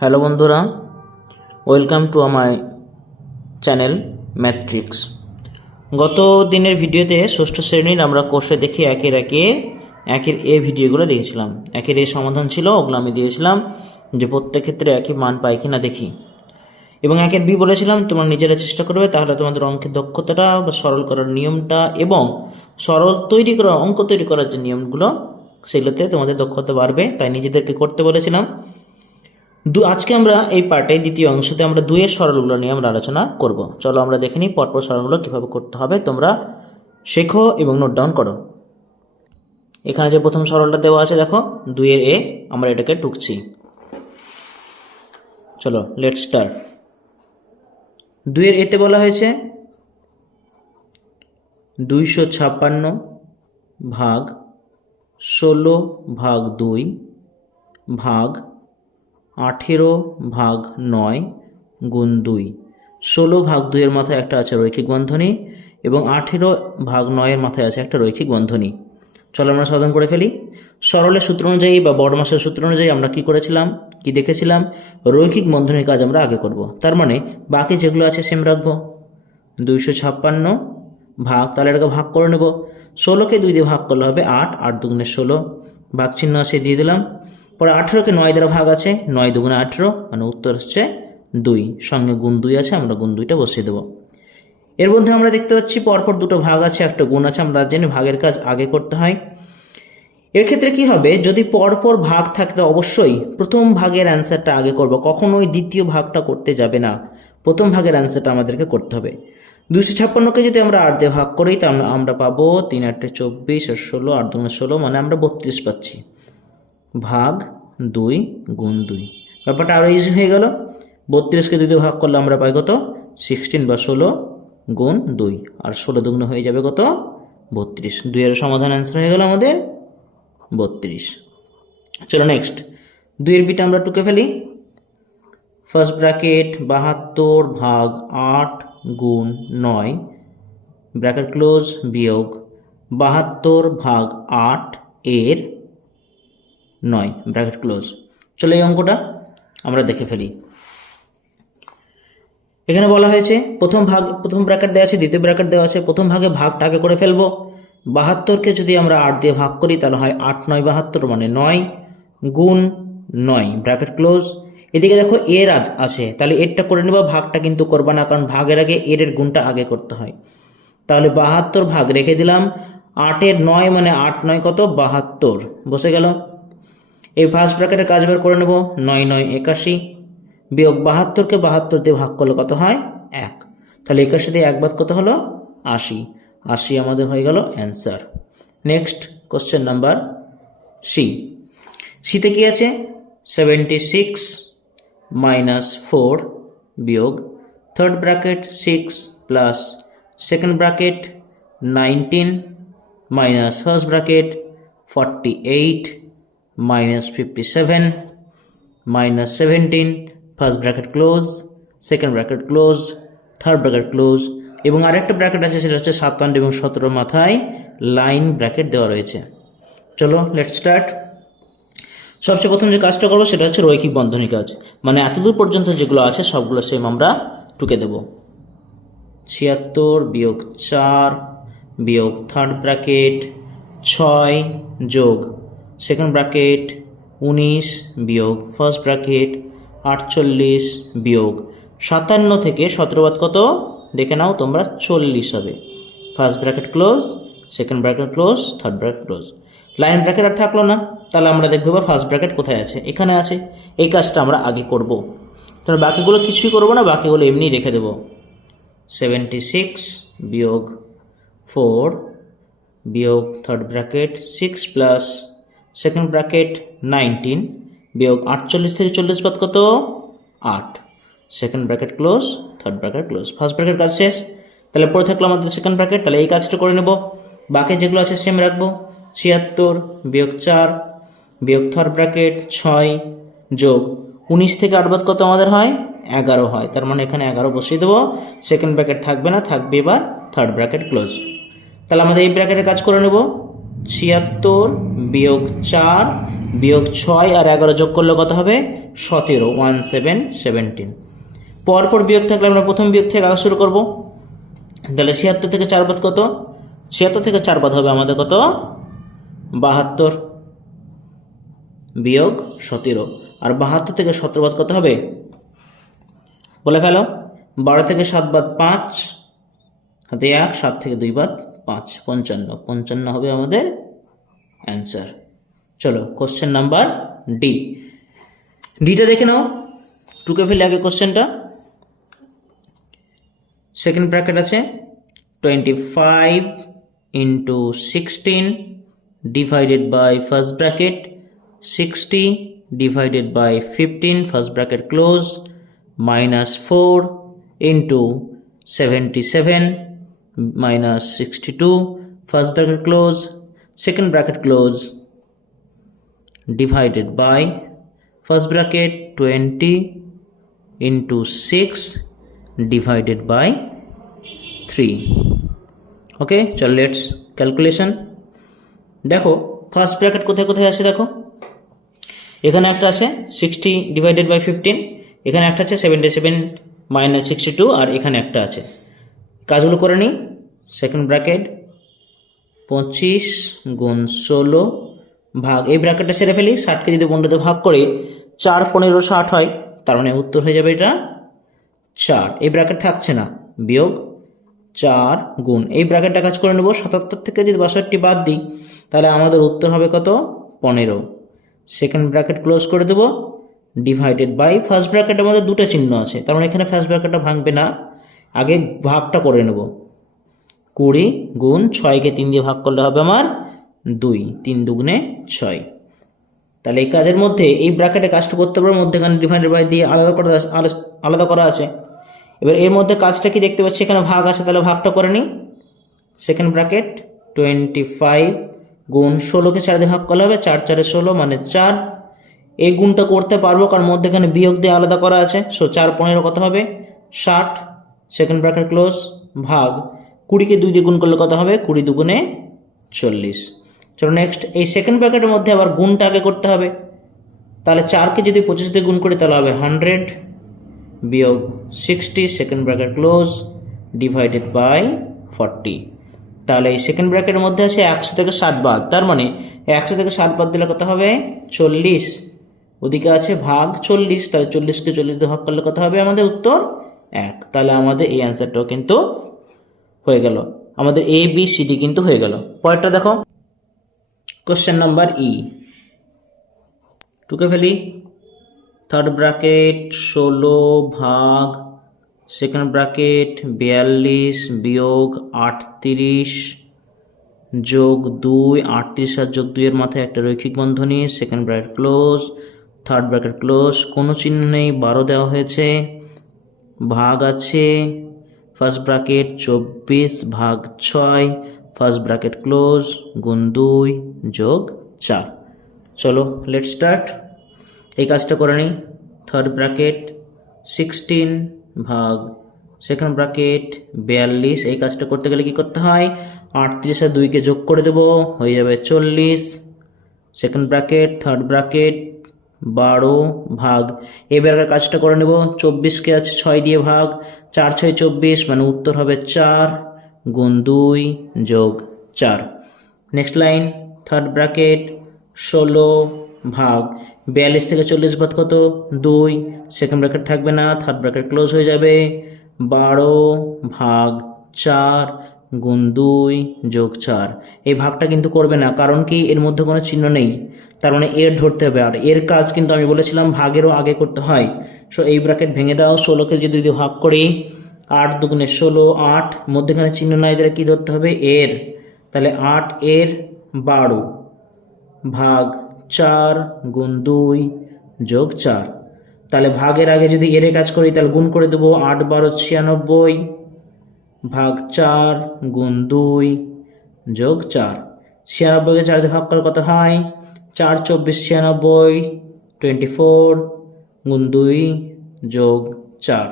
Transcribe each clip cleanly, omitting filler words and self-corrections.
Hello বন্ধুরা, welcome to my channel matrix. গত দিনের ভিডিওতে ষষ্ঠ শ্রেণীর আমরা কোর্সে দেখি একের এ ভিডিওগুলো দেখেছিলাম। একের এ সমাধান ছিল, ওগুলো আমি দিয়েছিলাম যে প্রত্যেক ক্ষেত্রে একই মান পাই কিনা দেখি, এবং একের বি বলেছিলাম তোমরা নিজেরা চেষ্টা করবে, তাহলে তোমাদের অঙ্কের দক্ষতাটা বা সরল করার নিয়মটা এবং অঙ্ক তৈরি করার যে নিয়মগুলো সেগুলোতে তোমাদের দক্ষতা বাড়বে, তাই নিজেদেরকে করতে বলেছিলাম। আজকে আমরা এই পার্টে দ্বিতীয় অংশতে আমরা দুইয়ের সরলগুলো নিয়ে আমরা আলোচনা করব। চলো আমরা দেখে নিই পরপর সরলগুলো কীভাবে করতে হবে, তোমরা শেখো এবং নোট ডাউন করো। এখানে যে প্রথম সরলটা দেওয়া আছে দেখো, 2 এ, আমরা এটাকে টুকছি। চলো লেট স্টার্ট। 2 এতে বলা হয়েছে 256 ভাগ 16 ভাগ 2 ভাগ 18 ভাগ 9 গুণ 2। 16 ভাগ 2 এর মাথায় একটা আছে রৈখিক বন্ধনী এবং 18 ভাগ 9 এর মাথায় আছে একটা রৈখিক বন্ধনী। চলো আমরা সমাধান করে ফেলি। সরলের সূত্র অনুযায়ী বা বড়মাসের সূত্র অনুযায়ী আমরা কি করেছিলাম, কি দেখেছিলাম, রৈখিক বন্ধনীর কাজ আমরা আগে করব। তার মানে বাকি যেগুলো আছে সেম রাখবো। 256 ভাগ, তাহলে এটাকে ভাগ করে নেব। 16কে 2 দিয়ে ভাগ করলে হবে 8, 8 দুগুণে 16, ভাগ চিহ্ন আছে দিয়ে দিলাম। পরে 18কে 9 দ্বারা ভাগ আছে, 9 দুগুণে 18, মানে উত্তর হচ্ছে 2, সঙ্গে গুণ 2 আছে, আমরা গুণ 2টা বসিয়ে দেবো। এর মধ্যে আমরা দেখতে পাচ্ছি পরপর দুটো ভাগ আছে, একটা গুণ আছে, আমরা জানি ভাগের কাজ আগে করতে হয়। এর ক্ষেত্রে কি হবে, যদি পরপর ভাগ থাকে অবশ্যই প্রথম ভাগের অ্যান্সারটা আগে করব, কখনোই দ্বিতীয় ভাগটা করতে যাবে না, প্রথম ভাগের অ্যান্সারটা আমাদেরকে করতে হবে। 256কে যদি আমরা 8 দিয়ে ভাগ করি তাহলে আমরা পাবো 3 8 24 আর 16, 8 দুগুণে 16, মানে আমরা 32 পাচ্ছি, ভাগ 2 গুণ 2। ব্যাপারটা আরও ইজি হয়ে গেল। 32কে 2 দিয়ে ভাগ করলে আমরা পাই কত, 16 বা 16 গুণ 2, আর 16 দুগুণ হয়ে যাবে কত, 32। 2 এর সমাধান অ্যান্সার হয়ে গেল আমাদের 32। চলো নেক্সট, 2 এর বিটা আমরা টুকে ফেলি। ফার্স্ট ব্র্যাকেট 72 ভাগ 8 গুণ 9 ব্র্যাকেট ক্লোজ বিয়োগ 72 ভাগ 8 এর 9 ব্র্যাকেট ক্লোজ। চলো এই অঙ্কটা আমরা দেখে ফেলি। এখানে বলা হয়েছে প্রথম ব্র্যাকেট দেওয়া আছে, দ্বিতীয় ব্র্যাকেট দেওয়া আছে, প্রথম ভাগে ভাগটা আগে করে ফেলবো। 72কে যদি আমরা 8 দিয়ে ভাগ করি তাহলে হয় 8 9 72, মানে 9 গুণ 9 ব্র্যাকেট ক্লোজ। এদিকে দেখো এর আছে, তাহলে এরটা করে নেবা, ভাগটা কিন্তু করবা না, কারণ ভাগের আগে এর গুণটা আগে করতে হয়। তাহলে 72 ভাগ রেখে দিলাম, 8 এর 9, মানে 8 9 কত, 72, বসে গেল। এই ফার্স্ট ব্র্যাকেটের কাজ বের করে নেব, 9 9 81 বিয়োগ 72কে 72 দিয়ে ভাগ করলে কত হয়, 1, তাহলে 81 দিয়ে 1 বাদ কত হলো, 80, 80 আমাদের হয়ে গেল অ্যান্সার। নেক্সট কোশ্চেন নাম্বার সিতে কি আছে, 76 মাইনাস 4 বিয়োগ third bracket 6 plus second bracket 19 minus first bracket 48 minus 57 minus 17, first bracket close, second bracket close, third bracket close, এবং আরেকটা ব্র্যাকেট আছে সেটা হচ্ছে 57 এবং 17 মাথায় লাইন ব্র্যাকেট দেওয়া রয়েছে। চলো লেটস স্টার্ট। সবচেয়ে প্রথম যে কাজটা করবো সেটা হচ্ছে রৈখিক বন্ধনী কাজ, মানে এতদূর পর্যন্ত যেগুলো আছে সবগুলো সেম আমরা টুকে দেব। 76 বিয়োগ 4 বিয়োগ থার্ড ব্র্যাকেট 6 যোগ সেকেন্ড ব্র্যাকেট 19 বিয়োগ ফার্স্ট ব্র্যাকেট 48 বিয়োগ 57 থেকে 17 বাদ কত দেখে নাও তোমরা, 40 হবে। First bracket close, second bracket close, third bracket close. Line bracket আর থাকলো না, তাহলে আমরা দেখবো ফার্স্ট ব্র্যাকেট কোথায় আছে, এখানে আছে। এই কাজটা আমরা আগে করব, তাহলে বাকিগুলো কিছুই করবো না, বাকিগুলো এমনি রেখে দেব। 76 বিয়োগ 4 বিয়োগ third bracket 6 plus second bracket 19 বিয়োগ 48 থেকে 40 বাদ কত, 8, second bracket close, third bracket close. First bracket কাজ শেষ, তাহলে পরে থাকলো আমাদের সেকেন্ড ব্র্যাকেট, তাহলে এই কাজটা করে নেব। বাকি যেগুলো আছে সেম রাখবো। 76 বিয়োগ 4 বিয়োগ থার্ড ব্র্যাকেট 6 যোগ 19 থেকে 8 বাদ কত আমাদের হয়, 11 হয়, তার মানে এখানে 11 বসিয়ে দেবো। সেকেন্ড ব্র্যাকেট থাকবে না, থাকবে এবার থার্ড ব্র্যাকেট ক্লোজ। তাহলে আমাদের এই ব্র্যাকেটের কাজ করে নেব। 76 বিয়োগ 4 বিয়োগ 6 আর 11 যোগ করলে কত হবে 17, 17 পরপর বিয়োগ থাকলে আমরা প্রথম বিয়োগ থেকে আগে শুরু করব। তাহলে 76 থেকে 4 বাদ কত, 76 থেকে 4 বাদ হবে আমাদের কত 72 বিয়োগ 17, আর 72 থেকে 17 বাদ কত হবে বলে ফেলো। 12 থেকে 7 বাদ 5 হাতে 1, 7 থেকে 2 বাদ 5, 55 হবে আমাদের অ্যান্সার। চলো কোশ্চেন নাম্বার ডি, ডিটা দেখে নাও। টুকে ফেলে আগে কোশ্চেনটা। সেকেন্ড ব্র্যাকেট আছে 25 into 16 divided by first bracket 60 divided by 15 first bracket close minus 4 into 77 minus 62 first bracket close second bracket close divided by first bracket 20 into 6 divided by 3. Okay, so let's calculation. দেখো first bracket কোথায় কোথায় আছে দেখো, এখানে একটা আছে 60 divided by 15, এখানে একটা আছে 77 মাইনাস 62, আর এখানে একটা আছে। কাজগুলো করে নিই। সেকেন্ড ব্র্যাকেট 25 গুণ 16 ভাগ, এই ব্র্যাকেটটা ছেড়ে ফেলি, 60কে যদি 15 ভাগ করে 4 15 60 হয়, তার মানে উত্তর হয়ে যাবে এটা 4। এই ব্র্যাকেট থাকছে না, বিয়োগ 4 গুণ, এই ব্র্যাকেটটা কাজ করে নেব। 77 থেকে যদি 62 বাদ দিই তাহলে আমাদের উত্তর হবে কত 15। সেকেন্ড ব্র্যাকেট ক্লোজ করে দেবো, ডিভাইডেড বাই ফার্স্ট ব্র্যাকেটের মধ্যে দুটো চিহ্ন আছে, তার মানে এখানে ফার্স্ট ব্র্যাকেটটা ভাঙবে না, আগে ভাগটা করে নেব। 20 গুণ 6কে 3 দিয়ে ভাগ করলে হবে আমার 2, 3 দুগুণে 6। তাহলে এই কাজের মধ্যে এই ব্র্যাকেটে কাজটা করতে পারবো, মধ্যেখানে ডিভাইডেড বাই দিয়ে আলাদা করা আছে। এবার এর মধ্যে কাজটা কি দেখতে পাচ্ছি, এখানে ভাগ আছে, তাহলে ভাগটা করে নিই। সেকেন্ড ব্র্যাকেট 25 গুণ 16কে 4 দিয়ে ভাগ করলে হবে 4 4 16 মানে 4। এই গুণটা করতে পারবো কারণ মধ্যেখানে বিয়োগ দিয়ে আলাদা করা আছে, সো 4 15 কত হবে 60। সেকেন্ড ব্র্যাকেট ক্লোজ ভাগ 20কে 2 দিয়ে গুণ করলে কত হবে 20 দুগুণে 40। চলো নেক্সট, এই সেকেন্ড ব্র্যাকেটের মধ্যে আবার গুণটা আগে করতে হবে। তাহলে 4কে যদি 25 দিয়ে গুণ করি তাহলে হবে 100 বিয়োগ 60 second bracket close divided by 40। তাহলে এই সেকেন্ড ব্র্যাকেটের মধ্যে আছে 100 থেকে 60 বাদ, তার মানে 100 থেকে 60 বাদ দিলে কত হবে 40, ওদিকে আছে ভাগ 40, তাহলে 40কে 40 দিয়ে ভাগ করলে কত হবে আমাদের উত্তর 1। তাহলে আমাদের এই অ্যান্সারটাও কিন্তু হয়ে গেল, আমাদের এ বি সি ডি কিন্তু হয়ে গেল। পরেরটা দেখো, কোশ্চেন নাম্বার ই, টুকে ফেলি। থার্ড ব্র্যাকেট 16 ভাগ সেকেন্ড ব্র্যাকেট 42 বিয়োগ 38 যোগ 2, 38 আর যোগ 2 এর মাথায় একটা রৈখিক বন্ধনী, second bracket close, third bracket close, কোনো চিহ্ন নেই, 12 দেওয়া হয়েছে, ভাগ আছে ফার্স্ট ব্র্যাকেট 24 ভাগ 6 ফার্স্ট ব্র্যাকেট ক্লোজ গুণ 2 যোগ 4। চলো লেট স্টার্ট, এই কাজটা করে নিই। থার্ড ব্র্যাকেট 16 ভাগ সেকেন্ড ব্র্যাকেট 42, এই কাজটা করতে গেলে কি করতে হয় 38 আর 2কে যোগ করে দেবো, হয়ে যাবে 40। সেকেন্ড ব্র্যাকেট থার্ড ব্র্যাকেট 12 ভাগ, এবার কাজটা করে নেব, 24কে আছে 6 দিয়ে ভাগ, 4 6 24 মানে উত্তর হবে 4 গুণ 2 যোগ 4। নেক্সট লাইন, থার্ড ব্র্যাকেট 16 ভাগ 42 থেকে 40 বাদ কত 2, সেকেন্ড ব্র্যাকেট থাকবে না, থার্ড ব্র্যাকেট ক্লোজ হয়ে যাবে, 12 ভাগ 4 গুণ 2 যোগ 4। এই ভাগটা কিন্তু করবে না, কারণ কি এর মধ্যে কোনো চিহ্ন নেই, তার মানে এর ধরতে হবে, আর এর কাজ কিন্তু আমি বলেছিলাম ভাগেরও আগে করতে হয়। সো এই ব্র্যাকেট ভেঙে দাও, 16কে যদি ভাগ করি 8 দুগুণে 16, 8 মধ্যেখানে চিহ্ন নাই, তাহলে কি ধরতে হবে এর, তাহলে 8 এর 12 ভাগ 4 গুণ 2 যোগ 4। তাহলে ভাগের আগে যদি এর কাজ করি তাহলে গুণ করে দেবো, 8 12 96 ভাগ 4 গুণ 2 যোগ 4। 96কে 4 দিয়ে ভাগ করলে কত হয় 4 24 96 24 গুণ 2 যোগ 4।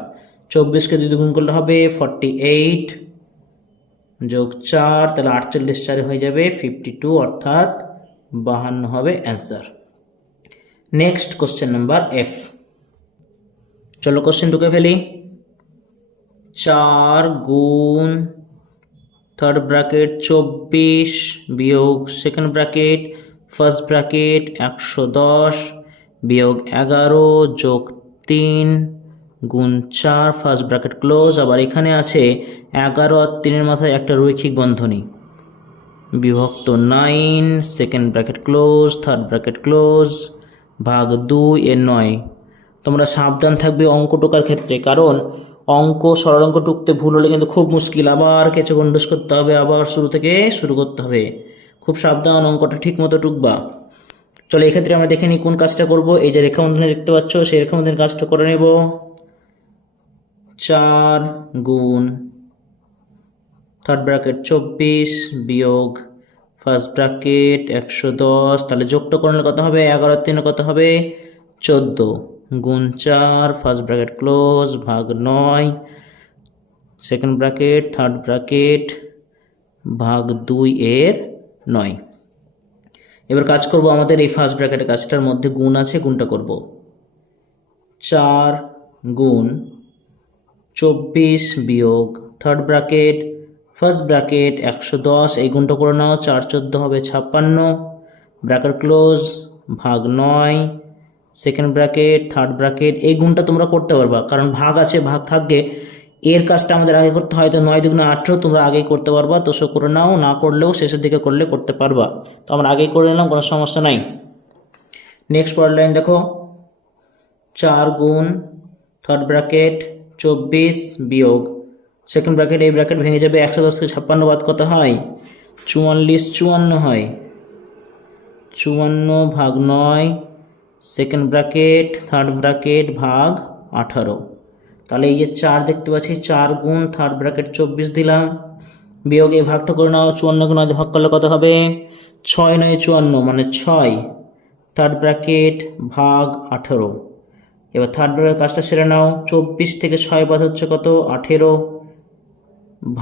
24কে 2 দিয়ে গুণ করলে হবে 48 যোগ 4, তাহলে 48 4 হয়ে যাবে 52, অর্থাৎ 52 হবে answer. Next question number F. চলো কোশ্চেন ঢুকে ফেলি। 4 গুণ থার্ড ব্র্যাকেট 24 বিয়োগ সেকেন্ড ব্র্যাকেট ফার্স্ট ব্র্যাকেট 110 বিয়োগ 11 যোগ 3 গুণ 4 ফার্স্ট ব্র্যাকেট ক্লোজ। আবার এখানে আছে 11 আর 3-এর মাথায় একটা রৈখিক বন্ধনী বিভক্ত 9 second bracket close third bracket close ভাগ 2 এর 9। তোমরা সাবধান থাকবে অঙ্ক টোকার ক্ষেত্রে, কারণ অঙ্ক সরল অঙ্ক টুকতে ভুল হলে কিন্তু খুব মুশকিল, আবার কেচে গন্ডুস করতে হবে, আবার শুরু থেকে শুরু করতে হবে। খুব সাবধান, অঙ্কটা ঠিক মতো টুকবা। চলো এক্ষেত্রে আমরা দেখে নিই কোন কাজটা করব। এই যে রেখাবন্ধনে দেখতে পাচ্ছ সেই রেখাবন্ধনের কাজটা করে নেব। 4 গুণ থার্ড ব্র্যাকেট 24 বিয়োগ ফার্স্ট ব্র্যাকেট 110, তাহলে যোগটা করলে কত হবে? 11 আর 3 কত হবে? 14 গুণ 4 ফার্স্ট ব্র্যাকেট ক্লোজ ভাগ 9 সেকেন্ড ব্র্যাকেট থার্ড ব্র্যাকেট ভাগ 2 এর 9। এবার কাজ করব, আমাদের এই ফার্স্ট ব্র্যাকেটের কাজটার মধ্যে গুণ আছে, গুণটা করব। 4 গুণ 24 বিয়োগ থার্ড ব্র্যাকেট ফার্স্ট ব্র্যাকেট 110, এই গুণটা করে নাও। 4 14 হবে 56 ব্র্যাকেট ক্লোজ ভাগ 9 সেকেন্ড ব্র্যাকেট থার্ড ব্র্যাকেট। এই গুণটা তোমরা করতে পারবা, কারণ ভাগ আছে, ভাগ থাকবে। এর কাজটা আমাদের আগে করতে হয়, তো 9 দুগুণে 18 তোমরা আগেই করতে পারবা, তো সে করে নাও, না করলেও শেষের দিকে করলে করতে পারবা। তো আমরা আগেই করে নিলাম, কোনো সমস্যা নাই। নেক্সট পরের লাইন দেখো। 4 গুণ থার্ড ব্র্যাকেট 24 বিয়োগ সেকেন্ড ব্র্যাকেট, এই ব্র্যাকেট ভেঙে যাবে, 110 থেকে 56 বাদ কত হয়? 44 54 হয়। 54 ভাগ 9 সেকেন্ড ব্র্যাকেট থার্ড ব্র্যাকেট ভাগ 18। তাহলে এই যে 4 দেখতে পাচ্ছি, 4 গুণ থার্ড ব্র্যাকেট 24 দিলাম বিয়োগ এই ভাগটা করে নাও। 54 গুণ ভাগ করলে কত হবে? 6 9 54 মানে 6 থার্ড ব্র্যাকেট ভাগ 18। এবার থার্ড ব্র্যাকেট কাজটা সেরে নাও। 24 থেকে 6 বাদ হচ্ছে কত? 18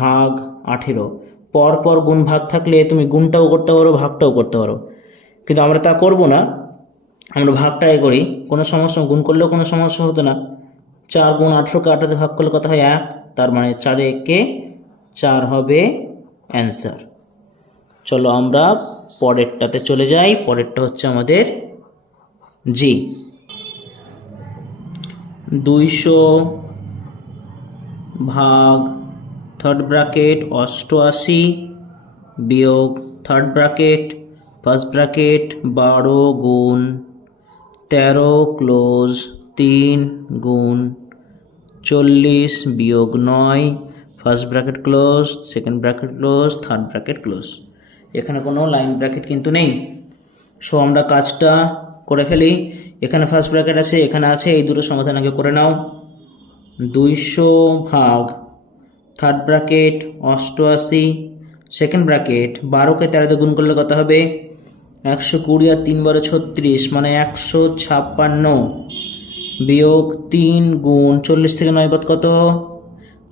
ভাগ 18। পরপর গুণ ভাগ থাকলে তুমি গুণটাও করতে পারো ভাগটাও করতে পারো, কিন্তু আমরা তা করব না, আমরা ভাগটাই করি। কোনো সমস্যা, গুণ করলেও কোনো সমস্যা হতো না। 4 গুণ 18কে 8 ভাগ করলে কত হয়? 1, তার মানে 4 একে 4 হবে অ্যান্সার। চলো আমরা পরেরটাতে চলে যাই। পরেরটা হচ্ছে আমাদের জি। 200 ভাগ থার্ড ব্র্যাকেট 88 বিয়োগ থার্ড ব্র্যাকেট ফার্স্ট ব্র্যাকেট 12 গুণ 13 ক্লোজ 3 গুণ 40 বিয়োগ 9 first bracket close second bracket close third bracket close. এখানে কোনো লাইন ব্র্যাকেট কিন্তু নেই। সো আমরা কাজটা করে ফেলি। এখানে ফার্স্ট ব্র্যাকেট আছে, এখানে আছে, এই দুটো সমাধান আগে করে নাও। 200 ভাগ থার্ড ব্র্যাকেট 88 সেকেন্ড ব্র্যাকেট 12কে 13 দিয়ে গুণ করলে কত হবে? 120 আর 3 12 36 মানে 156 বিয়োগ 3 গুণ 40 থেকে 9 বাদ কত?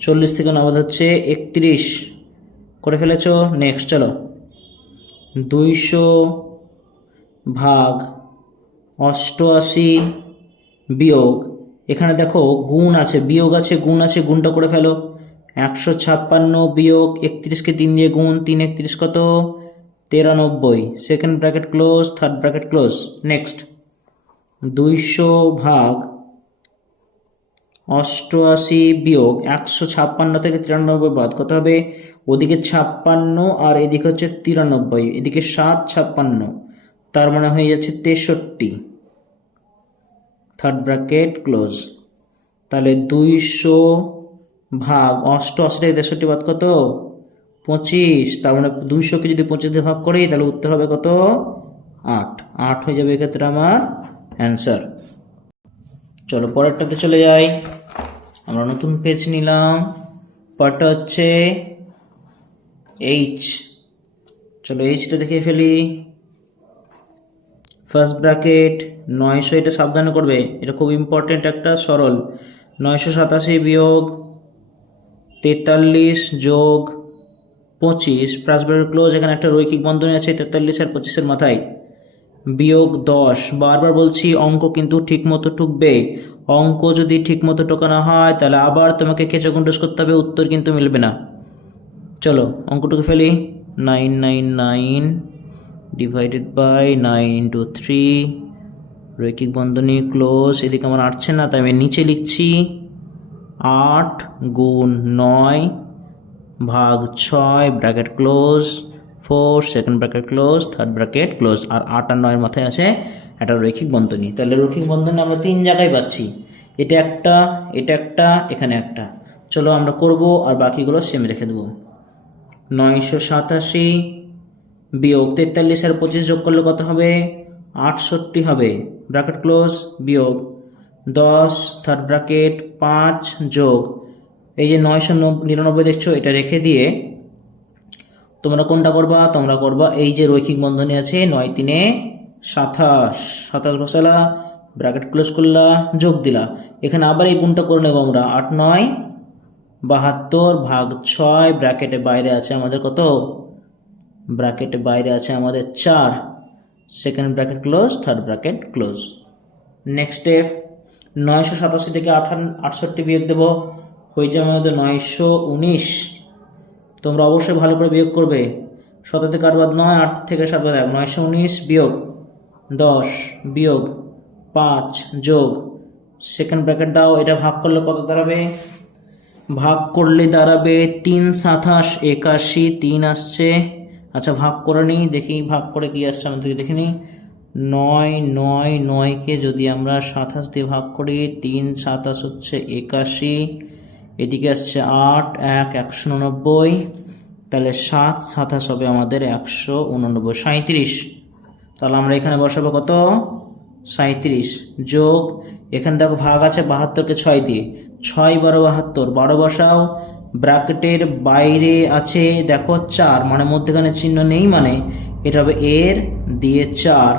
40 থেকে 9 বাদ হচ্ছে 31। করে ফেলেছ। নেক্সট চলো। 200 ভাগ 88 বিয়োগ, এখানে দেখো গুণ আছে বিয়োগ আছে, গুণ আছে, গুণটা করে ফেলো। 156 বিয়োগ 31কে 3 দিয়ে গুণ, 3 31 কত? 93 second bracket close third bracket close. Next 200 ভাগ 88 বিয়োগ 156 থেকে 93 বাদ কত হবে? ওদিকে 56 আর এদিকে হচ্ছে 93, এদিকে 7 56, তার মানে হয়ে যাচ্ছে 63 থার্ড ব্র্যাকেট ক্লোজ। তাহলে 200 ভাগ 88 থেকে 63 বাদ কত? 25, তার মানে 200কে যদি 25 দিয়ে ভাগ করি তাহলে উত্তর হবে কত? 8 হয়ে যাবে এক্ষেত্রে আমার অ্যান্সার। চলো পরেরটাতে চলে যাই। আমরা নতুন পেজ নিলাম। পরেরটা হচ্ছে এইচ। চলো এইচটা দেখিয়ে ফেলি। ফার্স্ট ব্র্যাকেট 900, এটা সাবধানে করবে, এটা খুব ইম্পর্টেন্ট একটা সরল। 987 বিয়োগ 43 যোগ 25 ফার্স্ট ব্র্যাকেট ক্লোজ, এখানে একটা রৈখিক বন্ধনী আছে 43 আর 25-এর মাথায়। বিয়োগ 10। বারবার বলছি অঙ্ক কিন্তু ঠিকমতো টুকবে। অঙ্ক যদি ঠিকমতো টোকানো হয় তাহলে আবার তোমাকে কেঁচো গুন্ডস করতে হবে, উত্তর কিন্তু মিলবে না। চলো অঙ্কটুকু ফেলি। 999 ডিভাইডেড বাই 9 × 3, রৈখিক বন্ধনী ক্লোজ। এদিকে আমার আসছে না তাই আমি নিচে লিখছি 8 × 9 ভাগ 6 bracket close 4 second bracket close third bracket close. আর 8 আর 9 মাথায় আছে একটা রৈখিক বন্ধনী। তাহলে রৈখিক বন্ধনী আমরা 3 জায়গায় পাচ্ছি, এটা একটা, এটা একটা, এখানে একটা। চলো আমরা করব আর বাকিগুলো সেম রেখে দেবো। 987 বিয়োগ 43 আর 25 যোগ করলে কত হবে? 68 হবে, ব্র্যাকেট ক্লোজ, বিয়োগ 10 থার্ড ব্র্যাকেট 5 যোগ এই যে 999 দেখছো, এটা রেখে দিয়ে তোমরা কোনটা করবা? তোমরা করবা এই যে রৈখিক বন্ধনী আছে 9 × 3 = 27, 27 বসালা, ব্র্যাকেট ক্লোজ করলা, যোগ দিলা। এখানে আবার এই গুণটা করে নেব আমরা, 8 × 9 = 72 ভাগ 6, ব্র্যাকেটে বাইরে আছে আমাদের কত? ব্র্যাকেটে বাইরে আছে আমাদের 4, second bracket close third bracket close. Next step, 987 থেকে 68 বিয়োগ দেবো, হয়ে যাবে আমাদের 919। তোমরা অবশ্যই ভালো করে বিয়োগ করবে। 7 থেকে 8 বাদ 9, 8 থেকে 7 বাদ 1, 919 বিয়োগ 10 বিয়োগ 5 যোগ সেকেন্ড ব্র্যাকেট দাও। এটা ভাগ করলে কত দাঁড়াবে? ভাগ করলে দাঁড়াবে 3 × 27 = 81, 3 আসছে। আচ্ছা ভাগ করে নিই, দেখি ভাগ করে কি আসছে আমাদের দেখে নিই। 9 যদি আমরা 27 দিয়ে ভাগ করি, 3 × 27 হচ্ছে 81, এদিকে আসছে 8 1 189, তাহলে 7 × 27 হবে আমাদের 189, 37। তাহলে আমরা এখানে বসাবো কত? 37 যোগ, এখানে দেখো ভাগ আছে 72কে 6 দিয়ে, 6 × 12 = 72, 12 বসাও। ব্র্যাকেটের বাইরে আছে দেখো 4, মানে মধ্যখানে চিহ্ন নেই, মানে এটা হবে এর দিয়ে 4,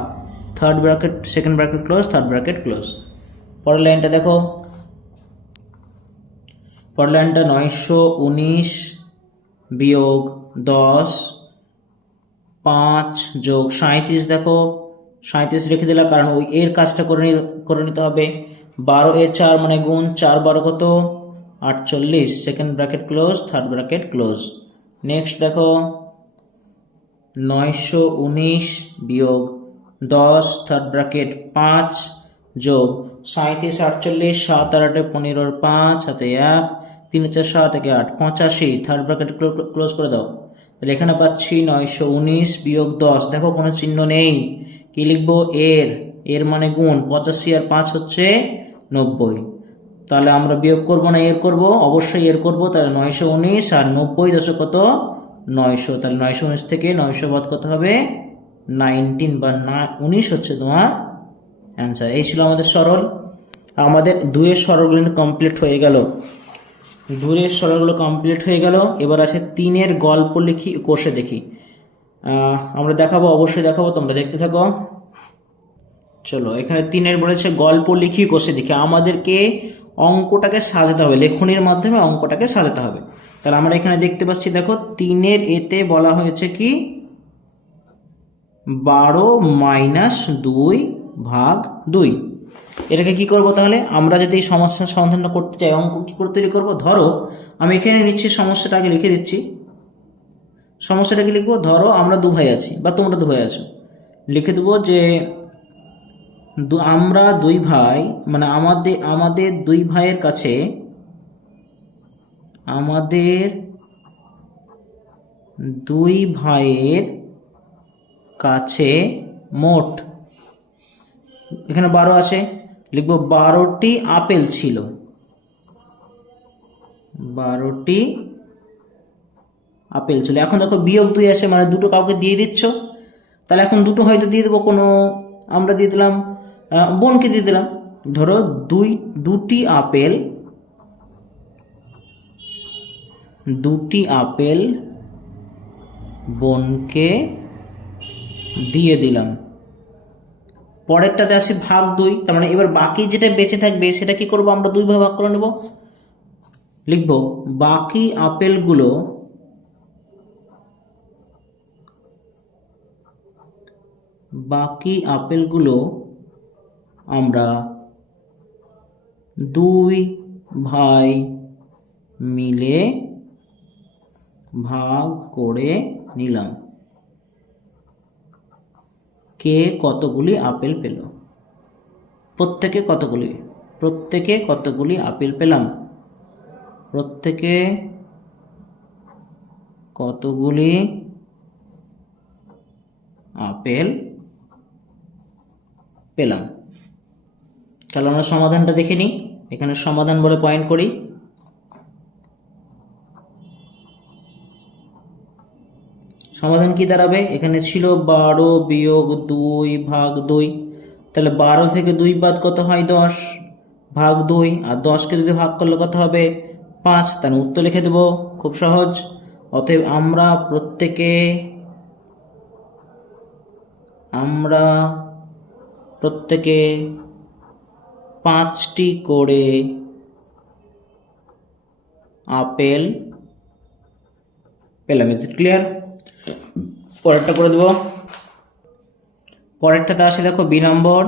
third bracket second bracket close third bracket close. পরের লাইনটা দেখো, পরের লাইনটা 919 বিয়োগ 10 5 যোগ 37। দেখো 37 রেখে দিলাম কারণ ওই এর কাজটা করে নিতে হবে। 12 এর 4 মানে গুণ, 4 12 কত? 48, second bracket close third bracket close. Next দেখো 919 বিয়োগ 10 থার্ড ব্র্যাকেট 5 যোগ 37 48, 7 আর 8 15, 5 হাতে 1, 3 4 7 থেকে 8 85, থার্ড ব্র্যাকেট ক্লোজ করে দাও। তাহলে এখানে পাচ্ছি 919 বিয়োগ 10, দেখো কোনো চিহ্ন নেই, কি লিখবো? এর মানে গুণ, 85 আর 5 হচ্ছে 90। তাহলে আমরা বিয়োগ করব না এর করব? অবশ্যই এর করব। তাহলে 919 আর 90 দশক কত? 900। তাহলে 919 থেকে 900 বাদ কত হবে? 19 বা 19 হচ্ছে তোমার অ্যান্সার। এই ছিল আমাদের সরল। আমাদের 2 এর সরলগুলো কিন্তু কমপ্লিট হয়ে গেল। 2 এর সরলগুলো কমপ্লিট হয়ে গেল। এবার আছে 3 এর গল্প লিখি, কোষে দেখি। আমরা দেখাবো, অবশ্যই দেখাবো, তোমরা দেখতে থাকো। চলো এখানে 3 এর বলেছে গল্প লিখি কোষে দেখি। আমাদেরকে অঙ্কটাকে সাজাতে হবে, লেখনির মাধ্যমে অঙ্কটাকে সাজাতে হবে। তাহলে আমরা এখানে দেখতে পাচ্ছি, দেখো 3 এর এতে বলা হয়েছে কি 12 - 2 ভাগ 2। এটাকে কি করব? তাহলে আমরা যদি এই সমস্যার সমাধানটা করতে চাই, অঙ্ক কি করে তৈরি করব? ধরো আমি এখানে নিচ্ছি, সমস্যাটাকে লিখে দিচ্ছি। সমস্যাটাকে লিখবো, ধরো আমরা 2 ভাই আছি বা তোমরা 2 ভাই আছো, লিখে দেবো যে আমরা 2 ভাই, মানে আমাদের 2 ভাইয়ের কাছে, আমাদের 2 ভাইয়ের কাছে মোট, এখানে 12 আছে, লিখবো 12টি আপেল ছিল, 12টি আপেল ছিল। এখন দেখো বিয়োগ 2 আছে, মানে দুটো কাউকে দিয়ে দিচ্ছ। তাহলে এখন দুটো হয়তো দিয়ে দেবো, কোনো আমরা দিয়ে দিলাম বোনকে দিয়ে দিলাম। ধরো দুটি আপেল বোনকে দিয়ে দিলাম। পরেরটাতে আছে ভাগ 2, তার মানে এবার বাকি যেটা বেঁচে থাকবে সেটা কি করব? আমরা 2 ভাগ করে নেব। লিখব বাকি আপেলগুলো বাকি আপেলগুলো আমরা 2 ভাই মিলে ভাগ করে নিলাম। কে কতগুলি আপেল পেল? প্রত্যেকে কতগুলি আপেল পেলাম? প্রত্যেকে কতগুলি আপেল পেলাম? তাহলে আমরা সমাধানটা দেখে নিই। এখানে সমাধান বলে পয়েন্ট করি। সমাধান কি দাঁড়াবে? এখানে ছিল 12 বিয়োগ 2 ভাগ 2। তাহলে 12 থেকে 2 বাদ কত হয়? 10 ভাগ 2, আর 10কে যদি ভাগ করলে কত হবে? 5। তাহলে উত্তর লিখে দেব, খুব সহজ। অতএব আমরা প্রত্যেকে 5টি করে আপেল পেলাম। Is it clear? পরেরটা করে দেব। পরেরটাতে আসে দেখো, বি নম্বর,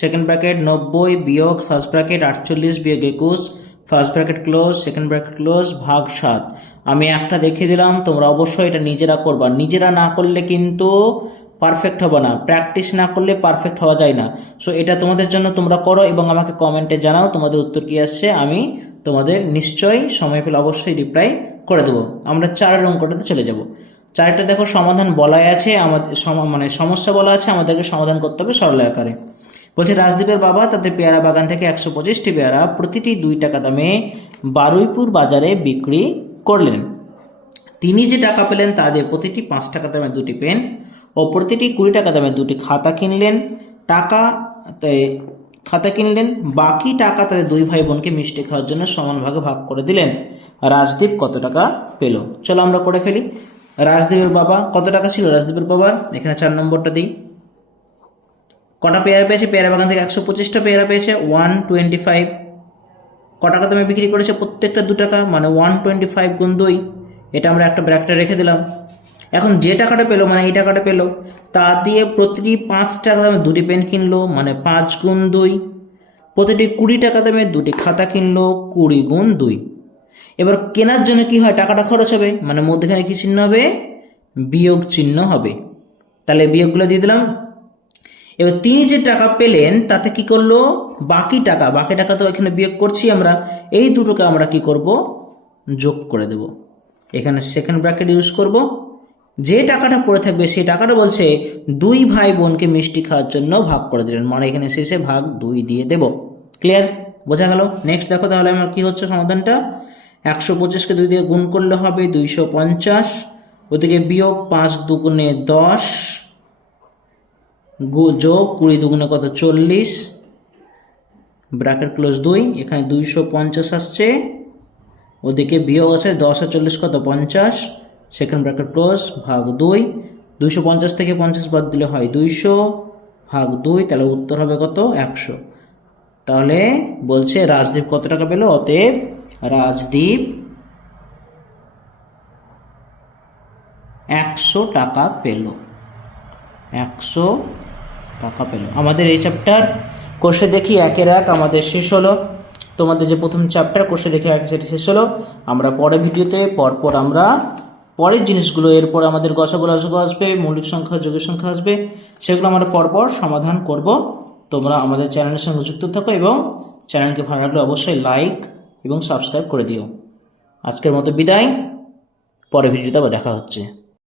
সেকেন্ড ব্র্যাকেট 90 বিয়োগ ফার্স্ট ব্র্যাকেট 48 বিয়োগ 21, first bracket close, second bracket close, ভাগ 7। আমি একটা দেখিয়ে দিলাম, তোমরা অবশ্যই এটা নিজেরা করবা। নিজেরা না করলে কিন্তু পারফেক্ট হবে না, প্র্যাকটিস না করলে পারফেক্ট হওয়া যায় না। সো এটা তোমাদের জন্য, তোমরা করো এবং আমাকে কমেন্টে জানাও তোমাদের উত্তর কি আসছে। আমি তোমাদের নিশ্চয়ই সময় পেলে অবশ্যই রিপ্লাই করে দেবো। আমরা 4 অঙ্কটাতে চলে যাব। 4টা দেখো সমাধান বলাই আছে, আমাদের সমস্যা বলা আছে, আমাদেরকে সমাধান করতে হবে সরল আকারে। বলছে রাজদীপের বাবা তাদের পেয়ারা বাগান থেকে 125টি পেয়ারা প্রতিটি 2 টাকা দামে বারুইপুর বাজারে বিক্রি করলেন। তিনি যে টাকা পেলেন তা দিয়ে প্রতিটি 5 টাকা দামে 2টি পেন ও প্রতিটি 20 টাকা দামে 2টি খাতা কিনলেন। বাকি টাকা তাদের 2 ভাই বোনকে মিষ্টি খাওয়ার জন্য সমান ভাগে ভাগ করে দিলেন। রাজদীপ কত টাকা পেল? চলো আমরা করে ফেলি। রাজদীপের বাবা কত টাকা ছিল? রাজদীপের বাবা এখানে 4 নম্বরটা দিই। কটা পেয়ারা পেয়েছে? পেয়ারা বাগান থেকে 125টা পেয়ারা পেয়েছে, 125। ক টাকা দামে বিক্রি করেছে? প্রত্যেকটা 2 টাকা, মানে 125 গুণ 2। এটা আমরা একটা ব্র্যাকেটে রেখে দিলাম। এখন যে টাকাটা পেলো, মানে এই টাকাটা পেলো, তা দিয়ে প্রতিটি 5 টাকা দামে 2টি পেন কিনলো, মানে 5 গুণ 2। প্রতিটি 20 টাকা দামে 2টি খাতা কিনলো, 20 গুণ 2। এবার কেনার জন্য কি হয়? টাকাটা খরচ হবে, মানে মধ্যখানে কি চিহ্ন হবে? বিয়োগ চিহ্ন হবে। তাহলে বিয়োগগুলো দিয়ে দিলাম। এবার তিনি যে টাকা পেলেন তাতে কি করলো? বাকি টাকা তো এখানে বিয়োগ করছি আমরা, এই দুটোকে আমরা কি করব? যোগ করে দেব। এখানে সেকেন্ড ব্র্যাকেট ইউজ করব। যে টাকাটা পড়ে থাকবে সেই টাকাটা বলছে 2 ভাই বোনকে মিষ্টি খাওয়ার জন্য ভাগ করে দিলেন, মানে এখানে শেষে ভাগ 2 দিয়ে দেব। ক্লিয়ার? বোঝা গেল? নেক্সট দেখো তাহলে আমার কি হচ্ছে সমাধানটা। 125কে 2 দিয়ে গুণ করলে হবে 250, ওদিকে বিয়োগ 5 দুগুণে 10 যোগ 20 দুগুণে কত? 40, ব্র্যাকেট ক্লোজ 2। এখানে 250 আসছে, ওদিকে বিয়োগ আছে 10 আর 40 কত? 50, সেকেন্ড ব্র্যাকেট ক্লোজ, ভাগ 2। 250 থেকে 50 বাদ দিলে হয় 200, ভাগ 2। তাহলে উত্তর হবে কত? 100। তাহলে বলছে রাজদীপ কত টাকা পেল? অতএব রাজদীপ 100 টাকা পেল। 100 টাকা পেল। আমাদের এই চ্যাপ্টার কোর্সে দেখি 1-এর 1 আমাদের শেষ হলো। তোমাদের যে প্রথম চ্যাপ্টার কোর্সে দেখি 1 সেটা শেষ হলো। আমরা পরের ভিডিওতে পরপর আমরা পরের জিনিসগুলো, এরপর আমাদের গসাগু লসাগু আসবে, মৌলিক সংখ্যা যোগের সংখ্যা আসবে, সেগুলো আমরা পরপর সমাধান করব। তোমরা আমাদের চ্যানেলের সঙ্গে যুক্ত থাকো এবং চ্যানেলকে ভালো লাগলে অবশ্যই লাইক এবং সাবস্ক্রাইব করে দিও। আজকের মতো বিদায়, পরের ভিডিওতে আবার দেখা হচ্ছে।